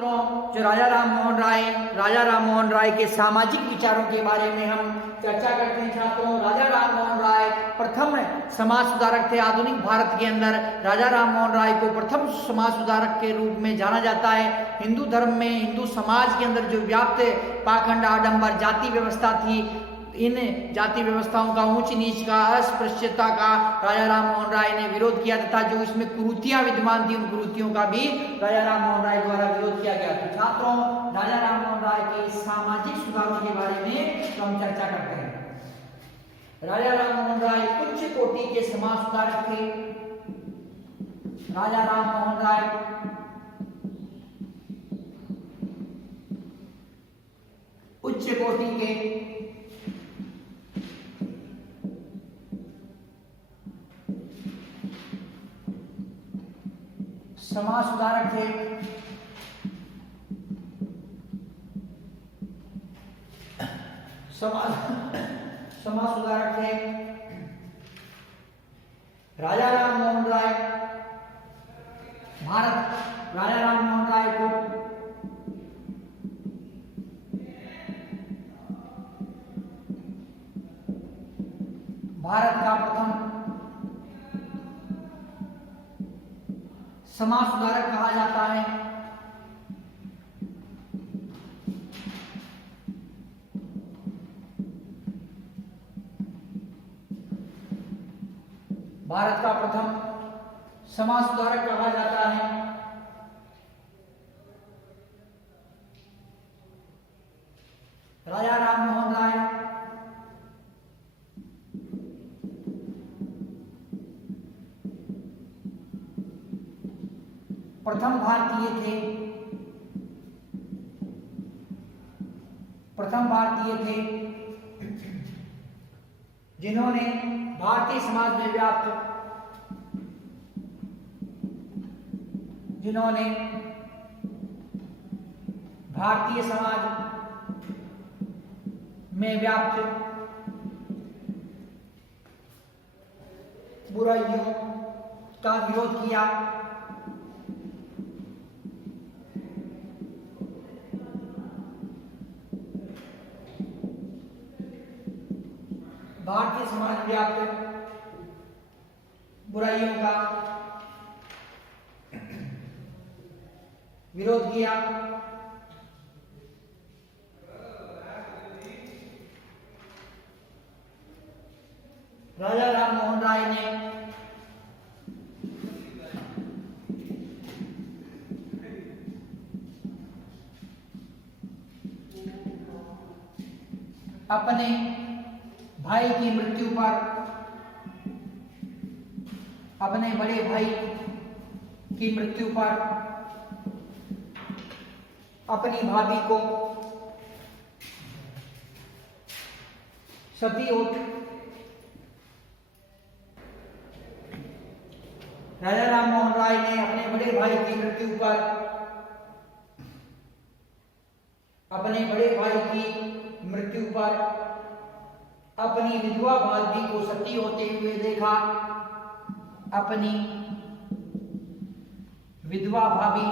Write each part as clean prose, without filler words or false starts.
जो राजा राम मोहन राय के सामाजिक विचारों के बारे में हम चर्चा करते हैं छात्रों। राजा राम मोहन राय प्रथम समाज सुधारक थे। आधुनिक भारत के अंदर राजा राम मोहन राय को प्रथम समाज सुधारक के रूप में जाना जाता है। हिंदू धर्म में, हिंदू समाज के अंदर जो व्याप्त पाखंड, आडंबर, जाति व्यवस्था थी, इन जाति व्यवस्थाओं का, ऊंच नीच का, अस्पृश्यता का राजा राम मोहन राय ने विरोध किया तथा जो इसमें कुरीतियां विद्यमान थी, उन कुरीतियों का भी राजा राम मोहन राय द्वारा विरोध किया गया। तो छात्रों, राजा राम मोहन राय के सामाजिक सुधारों के बारे में तो हम चर्चा करते हैं। राजा राम मोहन राय उच्च कोटि के समाज सुधारक थे। राजा राम मोहन राय उच्च कोटि के समाज सुधारक थे। समाज सुधारक थे। राजा राम मोहन राय राजा राम मोहन राय को भारत का प्रथम समाज सुधारक कहा जाता है। भारत का प्रथम समाज सुधारक कहा जाता है। राजा राम मोहन राय प्रथम भारतीय थे जिन्होंने भारतीय समाज में व्याप्त बुराइयों का विरोध किया। भारतीय समाज में व्याप्त बुराइयों का विरोध किया। राजा राम मोहन राय ने अपने भाई की मृत्यु पर, अपने बड़े भाई की मृत्यु पर अपनी भाभी को सती होते राजा राम मोहन राय ने अपने बड़े भाई की मृत्यु पर अपनी विधवा भाभी को सती होते हुए देखा। अपनी विधवा भाभी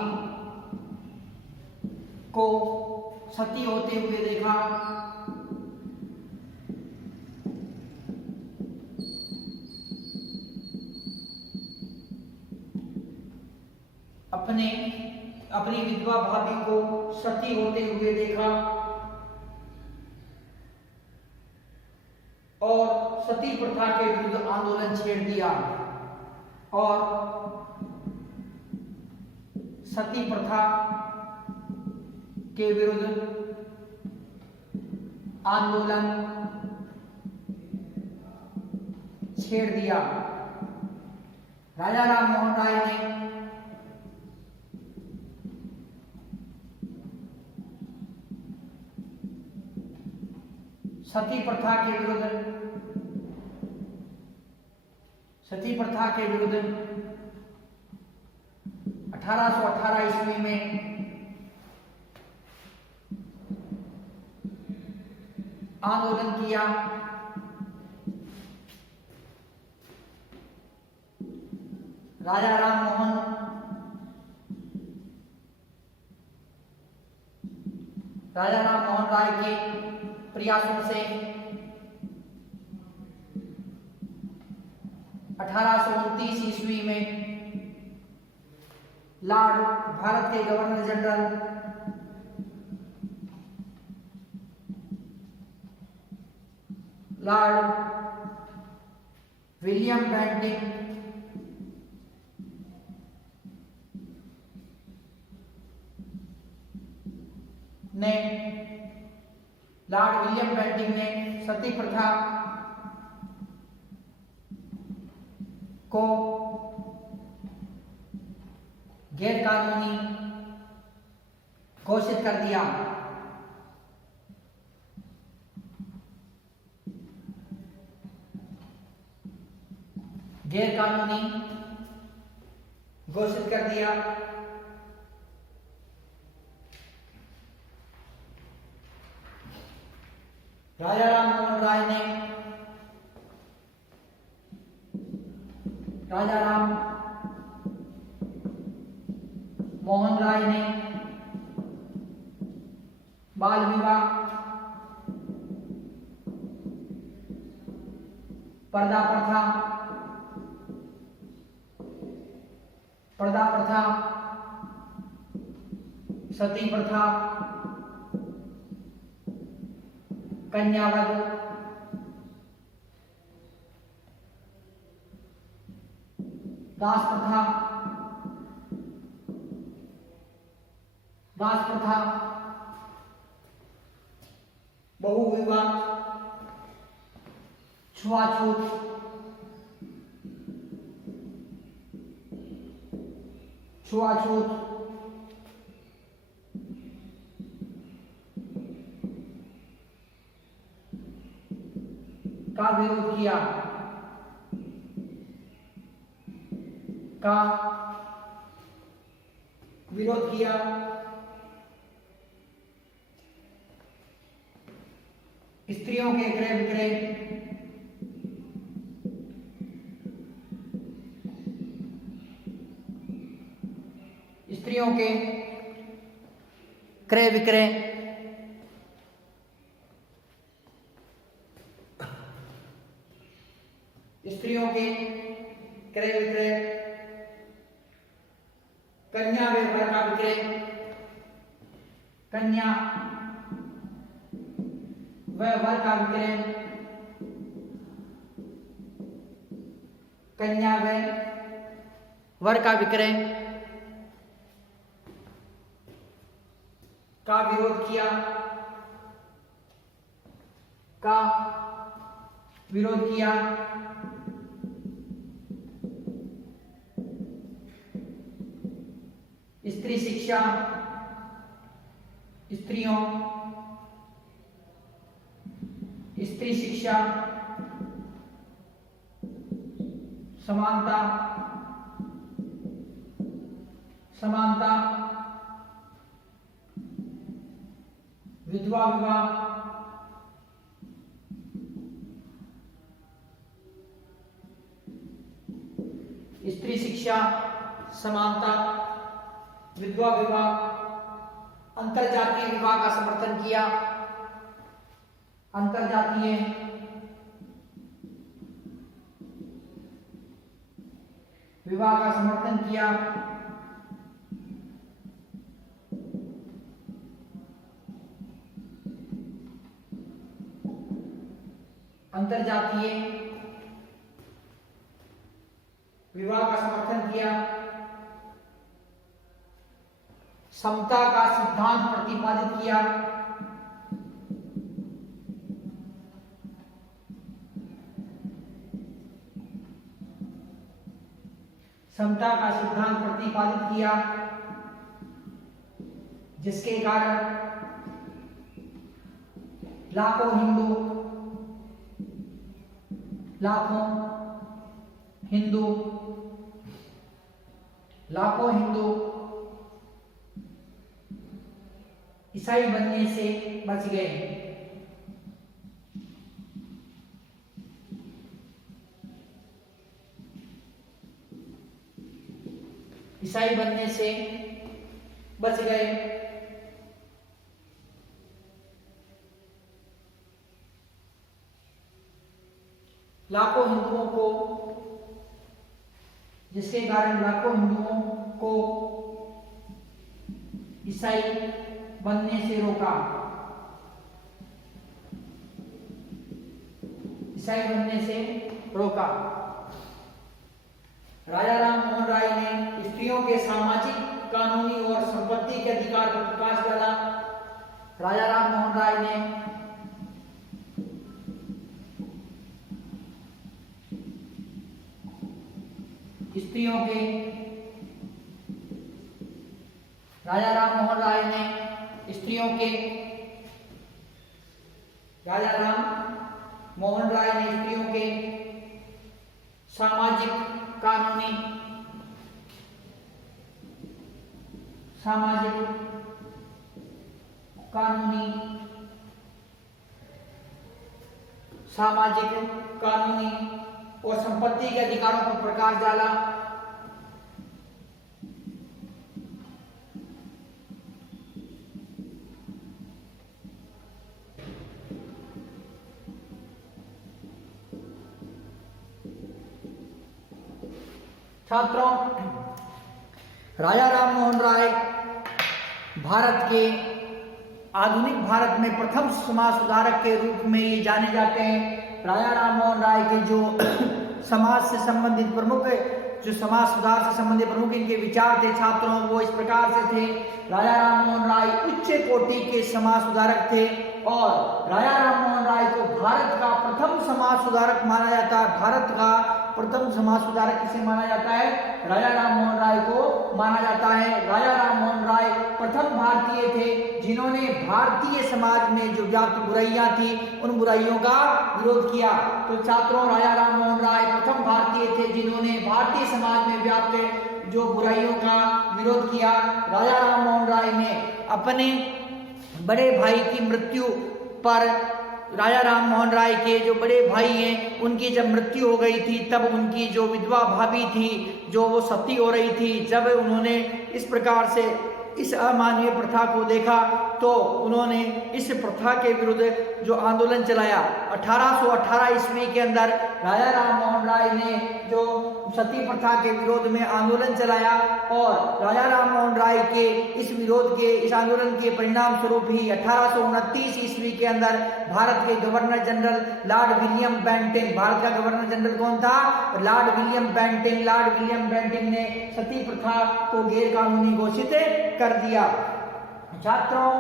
को सती होते हुए देखा। अपनी विधवा भाभी को सती होते हुए देखा और सती प्रथा के विरुद्ध आंदोलन छेड़ दिया और सती प्रथा के विरुद्ध आंदोलन छेड़ दिया। राजा राम मोहन राय ने सती प्रथा के विरुद्ध 1818 ईस्वी में आंदोलन किया। राजा राम मोहन राजा राम मोहन राय के प्रयासों से 1829 ईस्वी में लॉर्ड भारत के governor general Lord William Bentinck ने लॉर्ड विलियम बेंटिंक ने सती प्रथा को गैर कानूनी घोषित कर दिया। गैर कानूनी घोषित कर दिया। राजा राम मोहन राय ने राजा राम मोहन राय ने बाल विवाह, पर्दा प्रथा, सती प्रथा, कन्यावध, दास प्रथा, बहु विवाह, छुआछूत, का विरोध किया। स्त्रियों के क्रय विक्रय, स्त्रियों के क्रय विक्रय, स्त्रियों के क्रय विक्रय, कन्या व वर का विक्रय, कन्या व वर का विक्रय, कन्या व वर का विक्रय का विरोध किया। स्त्री शिक्षा, स्त्री शिक्षा, समानता, विधवा विवाह, स्त्री शिक्षा, समानता, विधवा विवाह, अंतरजातीय विवाह का समर्थन किया। अंतरजातीय विवाह का समर्थन किया। अंतरजातीय विवाह का समर्थन किया। समता का सिद्धांत प्रतिपादित किया। समता का सिद्धांत प्रतिपादित किया, जिसके कारण लाखों हिंदू ईसाई बनने से बच गए। ईसाई बनने से बच गए। लाखों हिंदुओं को, जिसके कारण लाखों हिंदुओं को ईसाई बनने से रोका, ईसाई बनने से रोका। राजा राम मोहन राय ने स्त्रियों के सामाजिक, कानूनी और संपत्ति के अधिकार पर प्रकाश डाला। राजा राम मोहन राय ने स्त्रियों के, राजा राम मोहन राय ने स्त्रियों के, राजा राम मोहन राय ने स्त्रियों के सामाजिक, कानूनी, सामाजिक, कानूनी और संपत्ति के अधिकारों पर प्रकाश डाला। छात्रों, राजा राम मोहन राय भारत के, आधुनिक भारत में प्रथम समाज सुधारक के रूप में ये जाने जाते हैं। राजा राम मोहन राय के जो समाज से संबंधित प्रमुख, जो समाज सुधार से संबंधित प्रमुख इनके विचार थे छात्रों, वो इस प्रकार से थे। राजा राम मोहन राय उच्च कोटि के समाज सुधारक थे और राजा राम मोहन राय को भारत का प्रथम समाज सुधारक माना जाता है। भारत का प्रथम समाज सुधारक किसे माना जाता है? राजा राम मोहन राय को माना जाता है। राजा राम मोहन राय प्रथम भारतीय थे जिन्होंने भारतीय समाज में जो व्याप्त बुराइयां थी उन बुराइयों का विरोध किया। तो छात्रों, राजा राम मोहन राय प्रथम भारतीय थे जिन्होंने भारतीय समाज में व्याप्त जो बुराइयों का विरोध किया। राजा राम मोहन राय ने अपने बड़े भाई की मृत्यु पर, राजा राम मोहन राय के जो बड़े भाई हैं उनकी जब मृत्यु हो गई थी तब उनकी जो विधवा भाभी थी, जो वो सती हो रही थी, जब उन्होंने इस प्रकार से इस अमानवीय प्रथा को देखा तो उन्होंने इस प्रथा के विरुद्ध जो आंदोलन चलाया। 1818 ईस्वी के अंदर राजा राम मोहन राय ने जो सती प्रथा के विरोध में आंदोलन चलाया और राजा राम मोहन राय के इस विरोध के, इस आंदोलन के परिणाम स्वरूप ही 1829 ईस्वी के अंदर भारत के governor general Lord William Bentinck, Bharat का गवर्नर जनरल कौन था? Lord William Bentinck. Lord William Bentinck ने सती प्रथा को गैर कानूनी घोषित कर दिया। छात्रों,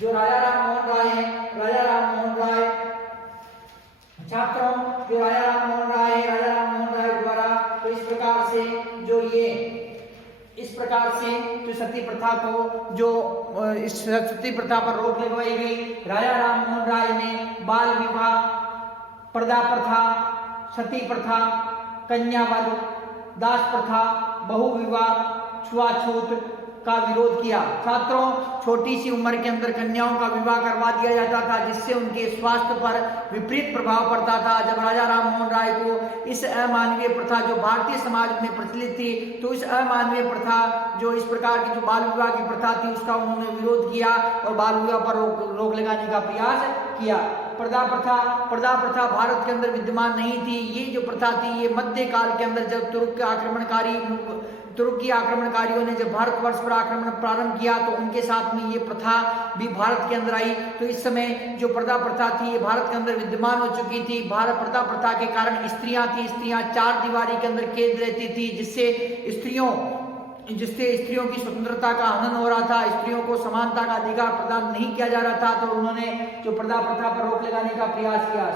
जो राजा राम मोहन राय है, राजा राम मोहन राय, छात्रों जो राजा राम मोहन राय है, राजा राम मोहन राय द्वारा तो इस प्रकार से जो ये, इस प्रकार से जो सती प्रथा को, जो इस सती प्रथा पर रोक लगवाई गई। राजा राम मोहन राय ने बाल विवाह, पर्दा प्रथा, सती प्रथा, कन्यावध, दास प्रथा, बहु विवाह, छुआछूत का विरोध किया। छात्रों, छोटी सी उम्र के अंदर कन्याओं का विवाह करवा दिया जाता था जिससे उनके स्वास्थ्य पर विपरीत प्रभाव पड़ता था। जब राजा राम मोहन राय को इस अमानवीय प्रथा जो भारतीय समाज में प्रचलित थी, तो इस अमानवीय प्रथा, जो इस प्रकार की जो बाल विवाह की प्रथा थी, उसका उन्होंने विरोध किया और बाल विवाह पर रोक लगाने का प्रयास किया। पर्दा प्रथा भारत के अंदर विद्यमान नहीं थी। ये जो प्रथा थी ये मध्यकाल के अंदर जब तुर्की आक्रमणकारियों ने जब भारतवर्ष पर आक्रमण प्रारंभ किया तो उनके साथ में ये प्रथा भी भारत के अंदर आई। तो इस समय जो पर्दा प्रथा थी ये भारत के अंदर विद्यमान हो चुकी थी। पर्दा प्रथा के कारण स्त्रियां चार दीवारी के अंदर कैद रहती थी, जिससे स्त्रियों की स्वतंत्रता का हनन हो रहा था, स्त्रियों को समानता का अधिकार प्रदान नहीं किया जा रहा था। तो उन्होंने जो पर्दा प्रथा पर रोक लगाने का प्रयास किया।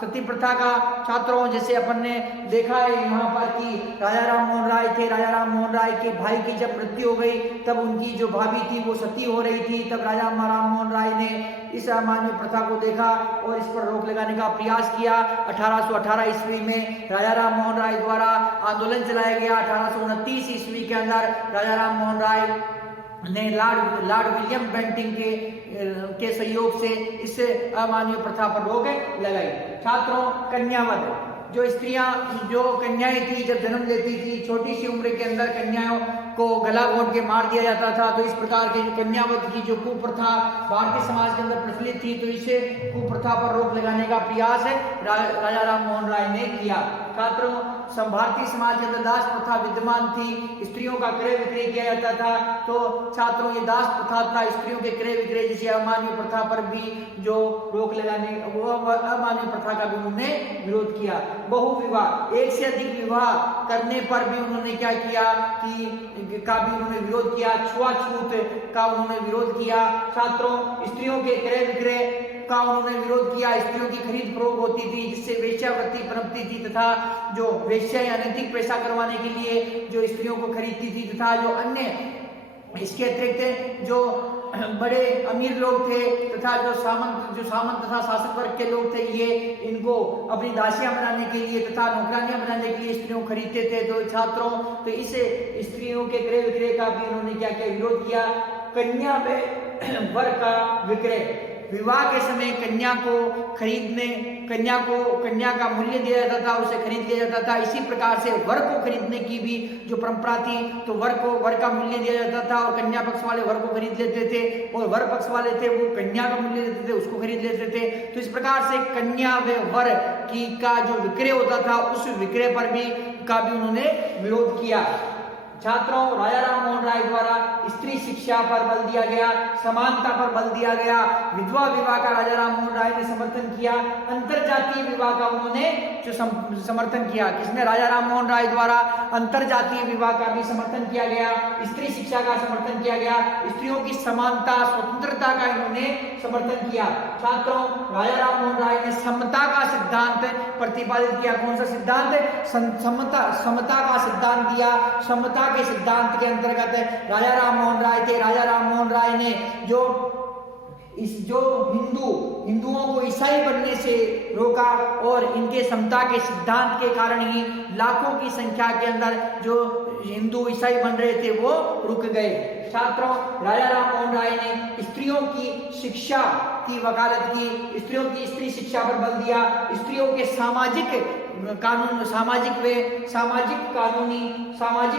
सती प्रथा का छात्रों, जैसे अपन ने देखा है यहाँ पर कि राजा राम मोहन राय थे, राजा राम मोहन राय के भाई की जब मृत्यु हो गई तब उनकी जो भाभी थी वो सती हो रही थी। तब राजा राम मोहन राय ने इस अमानवीय प्रथा को देखा और इस पर रोक लगाने का प्रयास किया। 1818 ईस्वी में राजा राम मोहन राय द्वारा आंदोलन चलाया गया। 1829 ईस्वी के अंदर राजा राम मोहन राय ने लॉर्ड विलियम बेंटिंक के सहयोग से इस अमानवीय प्रथा पर रोक लगाई। छात्रों, कन्यावध, जो कन्याएं थी जब जन्म लेती थी, छोटी सी उम्र के अंदर कन्याओं को गला घोंट के मार दिया जाता था। तो इस प्रकार के जो कन्यावध की जो कुप्रथा भारतीय समाज के अंदर प्रचलित थी, तो इसे कुप्रथा पर रोक लगाने का प्रयास राजा राम मोहन राय ने किया। छात्रों, भारतीय समाज के अंदर दास प्रथा विद्यमान थी, स्त्रियों का क्रय विक्रय किया जाता था। तो छात्रों, ये दास प्रथा था, स्त्रियों के क्रय विक्रय जैसी अमानवीय प्रथा पर भी जो रोक लगाने, वो अमानवीय प्रथा का भी उन्होंने विरोध किया। बहु विवाह, एक से अधिक विवाह करने पर भी उन्होंने क्या किया कि का भी उन्होंने विरोध किया। छुआछूत का उन्होंने विरोध किया। छात्रों, स्त्रियों के क्रय विक्रय का उन्होंने विरोध किया। स्त्रियों की खरीद फरोख्त होती थी, जिससे वेश्यावृत्ति पनपती थी, तथा जो वेश्या या अनैतिक पैसा करवाने के लिए जो स्त्रियों को खरीदती थी, तथा जो अन्य इसके अतिरिक्त जो बड़े अमीर लोग थे तथा जो सामंत तथा शासक वर्ग के लोग थे, ये इनको अपनी दासियां बनाने के लिए तथा नौकरानियां बनाने के लिए स्त्रियों को खरीदते थे। तो छात्रों, तो इसे स्त्रियों के क्रय विक्रय का भी उन्होंने क्या किया, विरोध किया। कन्या में वर का विक्रय, विवाह के समय कन्या को खरीदने, कन्या का मूल्य दिया जाता था, उसे खरीद लिया जाता था। इसी प्रकार से वर को खरीदने की भी जो परंपरा थी, तो वर का मूल्य दिया जाता था और कन्या पक्ष वाले वर को खरीद लेते थे, और वर पक्ष वाले थे वो कन्या का मूल्य देते थे, उसको खरीद लेते थे। तो इस प्रकार से कन्या व वर की का जो विक्रय होता था, उस विक्रय पर भी उन्होंने विरोध किया। छात्रों, राजा राम मोहन राय द्वारा स्त्री शिक्षा पर बल दिया गया, समानता पर बल दिया गया। विधवा विवाह का राजा राम मोहन राय ने समर्थन किया। अंतरजातीय विवाह का उन्होंने जो समर्थन किया, किसने, राजा राम मोहन राय द्वारा अंतरजातीय विवाह का भी समर्थन किया गया, स्त्री शिक्षा का समर्थन किया गया, स्त्रियों की समानता स्वतंत्रता का इन्होंने समर्थन किया। छात्रों, राजा राम मोहन राय ने समता का सिद्धांत प्रतिपादित किया। कौन सा सिद्धांत? समता का सिद्धांत दिया। समता के सिद्धांत के अंतर्गत राजा राम मोहन राय थे। राजा राम मोहन राय ने जो हिंदुओं को ईसाई बनने से रोका, और इनके समता के सिद्धांत के कारण ही लाखों की संख्या के अंदर जो हिंदू ईसाई बन रहे थे वो रुक गए। छात्रों, राजा राम मोहन राय ने स्त्रियों की शिक्षा की वकालत की, स्त्रियों की स्त्री शिक्षा पर बल दिया, स्त्रियों के सामाजिक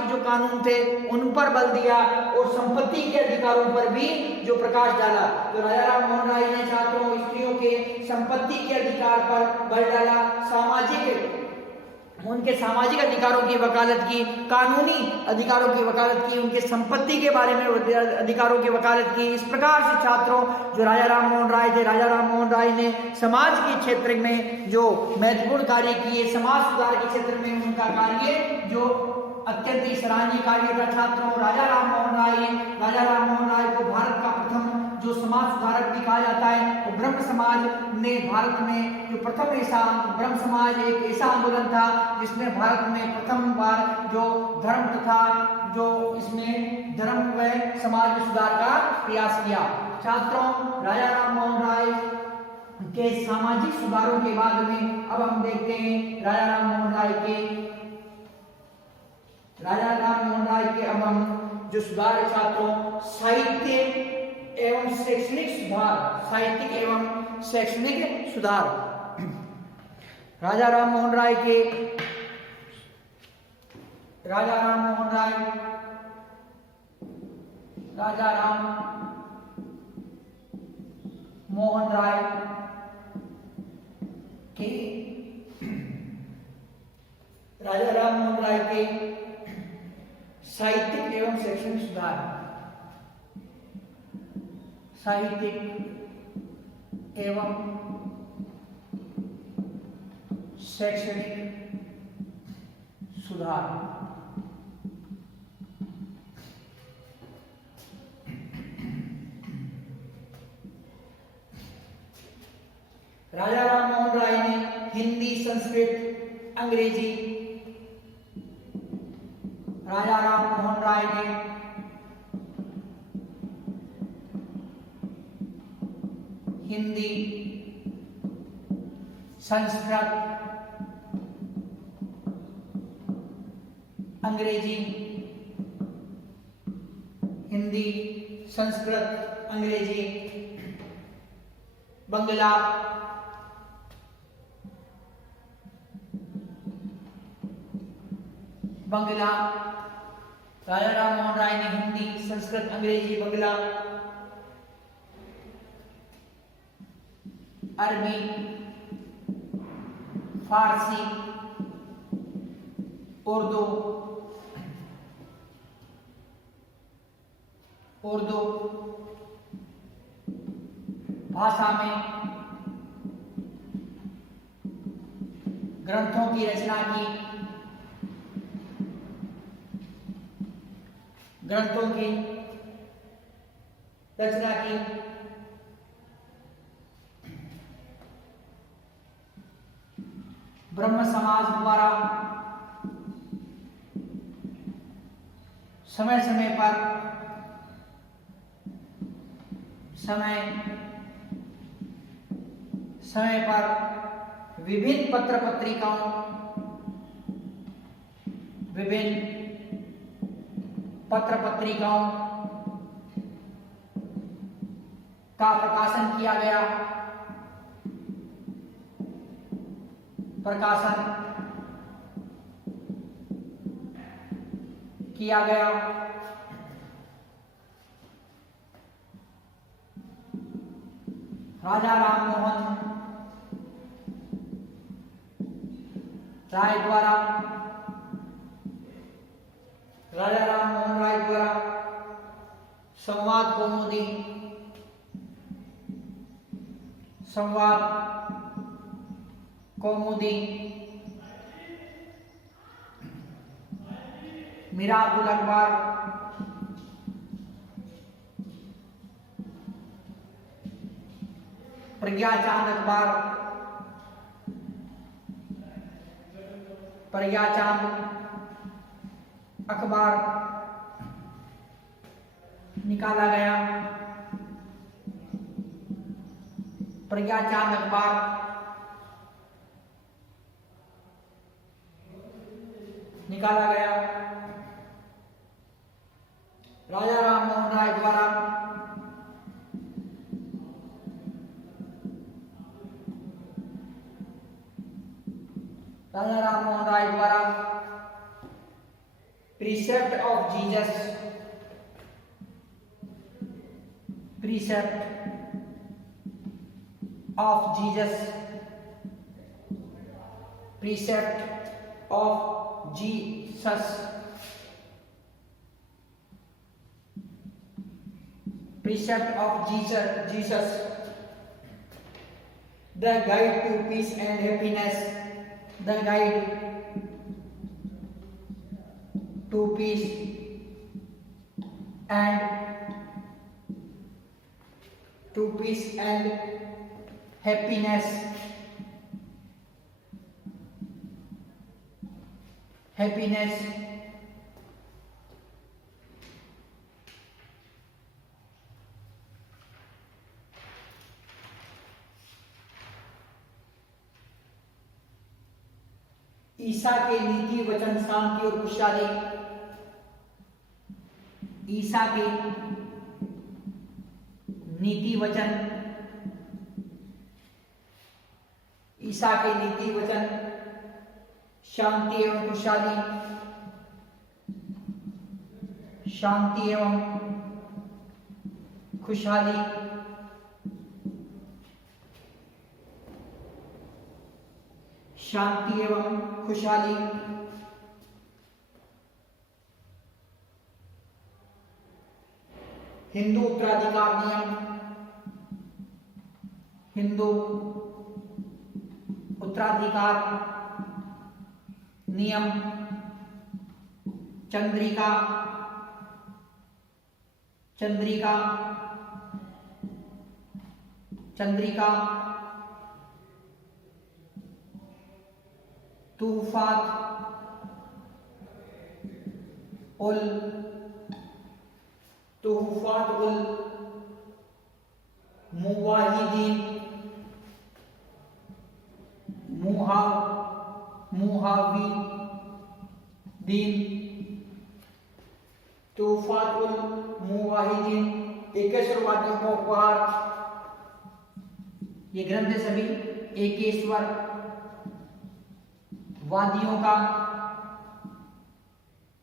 जो कानून थे उन पर बल दिया, और संपत्ति के अधिकारों पर भी जो प्रकाश डाला। तो राजा राम मोहन राय ने छात्रों स्त्रियों के संपत्ति के अधिकार पर बल डाला, उनके सामाजिक अधिकारों की वकालत की, कानूनी अधिकारों की वकालत की, उनके संपत्ति के बारे में अधिकारों की वकालत की। इस प्रकार से छात्रों जो राजा राम मोहन राय थे, राजा राम मोहन राय ने समाज के क्षेत्र में जो महत्वपूर्ण कार्य किए, समाज सुधार के क्षेत्र में उनका कार्य जो अत्यंत ही सराहनीय कार्य था। छात्रों, राजा राम मोहन राय को भारत का प्रथम जो समाज सुधारक भी कहा जाता है। और ब्रह्म समाज ने भारत में जो प्रथम ऐसा ब्रह्म समाज एक ऐसा आंदोलन था जिसने भारत में प्रथम बार जो धर्म तथा जो इसमें धर्म व समाज में सुधार का प्रयास किया। छात्रों, राजा राम मोहन राय के सामाजिक सुधारों के बाद में अब हम देखते हैं राजा राम मोहन राय के अब हम जो सुधार है छात्रों, साहित्य एवं शैक्षणिक सुधार, साहित्यिक एवं शैक्षणिक सुधार। राजा राम मोहन राय के साहित्यिक एवं शैक्षणिक सुधार, साहित्यिक एवं शैक्षणिक सुधार। राजा राम मोहन राय ने हिंदी, संस्कृत, अंग्रेजी, राजा राम मोहन राय ने हिंदी, संस्कृत, अंग्रेजी, हिंदी, संस्कृत, अंग्रेजी, बंगला, राजा राम मोहन राय ने हिंदी, संस्कृत, अंग्रेजी, बंगला, अरबी, फारसी, उर्दू भाषा में ग्रंथों की रचना की। ब्रह्म समाज द्वारा समय समय पर विभिन्न पत्र पत्रिकाओं का प्रकाशन किया गया। राजा राम मोहन राय द्वारा संवाद कौमुदी, मिरापुल अखबार, प्रज्ञा चांद अखबार निकाला गया। प्रज्ञा चांद अखबार निकाला गया। राजा राम मोहन राय द्वारा precept of Jesus The Guide to Peace and Happiness, happiness ईसा के नीति वचन शांति और खुशहाली। ईसा के नीति वचन शांति एवं खुशहाली। शांति एवं खुशहाली। हिंदू उत्तराधिकार नियम, चंद्रिका, तूफात उल मुवाहिदीन, तूफात उल मुवाहिदीन, 21 वादियों का उपहार। ये ग्रंथ सभी 21 वादियों का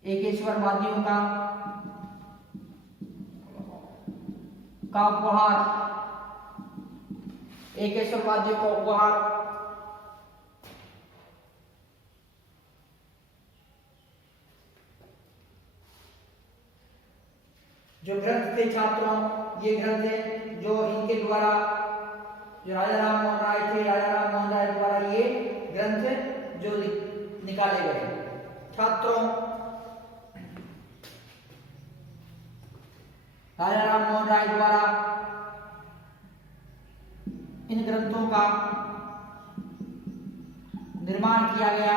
एकेश्वरवादियों का उपहार, एकेश्वरवादियों का उपहार। जो ग्रंथ थे छात्रों, ये ग्रंथ है जो इनके द्वारा, जो राजा राम मोहन राय थे, राजा राम मोहन राय द्वारा ये ग्रंथ जो निकाले गए। छात्रों, राजा राम मोहन राय द्वारा इन ग्रंथों का निर्माण किया गया।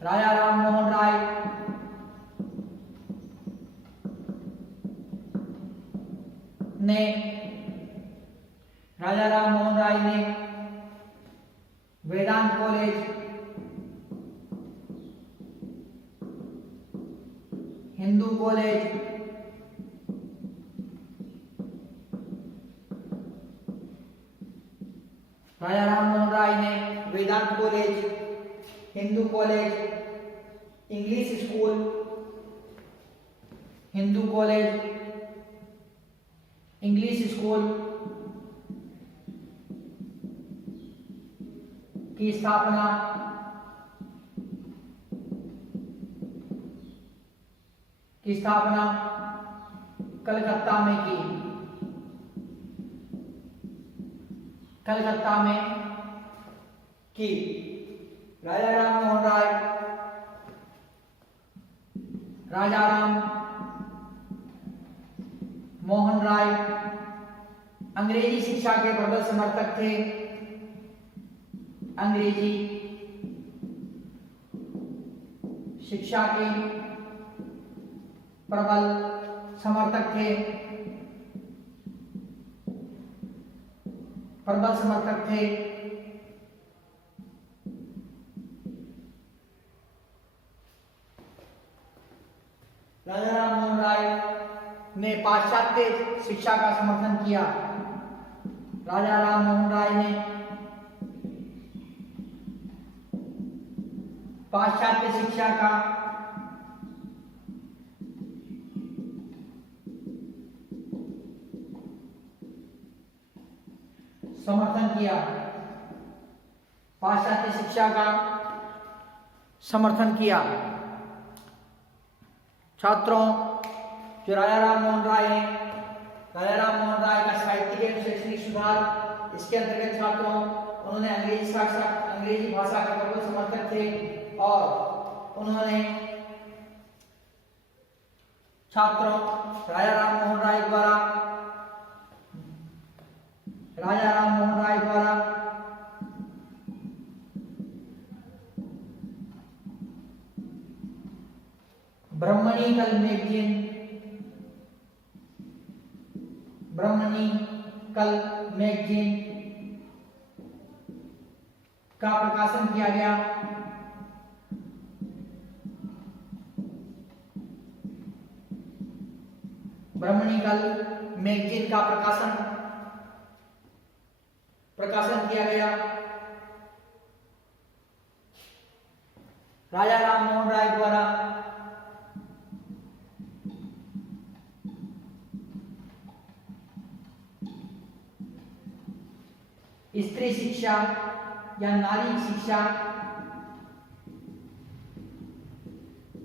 राजा राम मोहन राय ने वेदांत कॉलेज, हिंदू कॉलेज, राजा राम मोहन राय ने Vedant college, Hindu college, English school, Hindu college, English school की स्थापना कलकत्ता में की। राजा राम मोहन राय, राजा राम मोहन राय अंग्रेजी शिक्षा के प्रबल समर्थक थे। अंग्रेजी शिक्षा के प्रबल समर्थक थे। राजा राम मोहन राय ने पाश्चात्य शिक्षा का समर्थन किया। राजा राम मोहन राय ने पाश्चात्य शिक्षा का समर्थन किया। छात्रों, जो राजा राम मोहन राय है, राजा राम मोहन राय का साहित्यिक एवं शैक्षणिक सुधार, इसके अंतर्गत छात्रों उन्होंने अंग्रेजी भाषा के प्रबल समर्थक थे और उन्होंने छात्रों राजा राम मोहन राय द्वारा ब्रह्मणी कल मैगजीन का प्रकाशन किया गया। ब्रह्मणी कल मैगजीन का प्रकाशन किया गया। राजा राम मोहन राय द्वारा स्त्री शिक्षा या नारी शिक्षा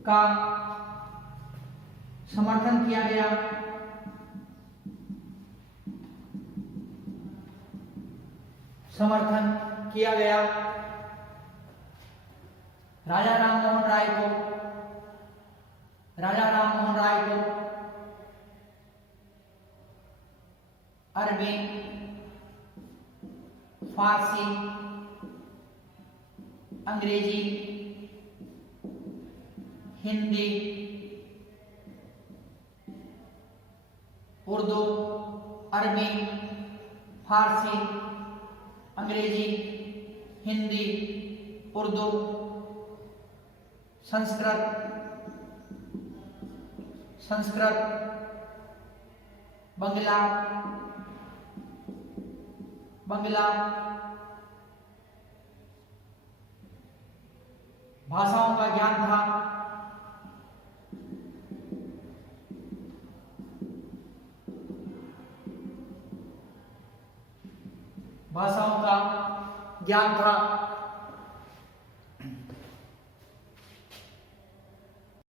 का समर्थन किया गया। राजा राम मोहन राय को अरबी, फारसी, अंग्रेजी, हिंदी, उर्दू, अरबी, फारसी, अंग्रेजी, हिंदी, उर्दू, संस्कृत, बंगला, भाषाओं का ज्ञान था। भाषाओं का ज्ञान था।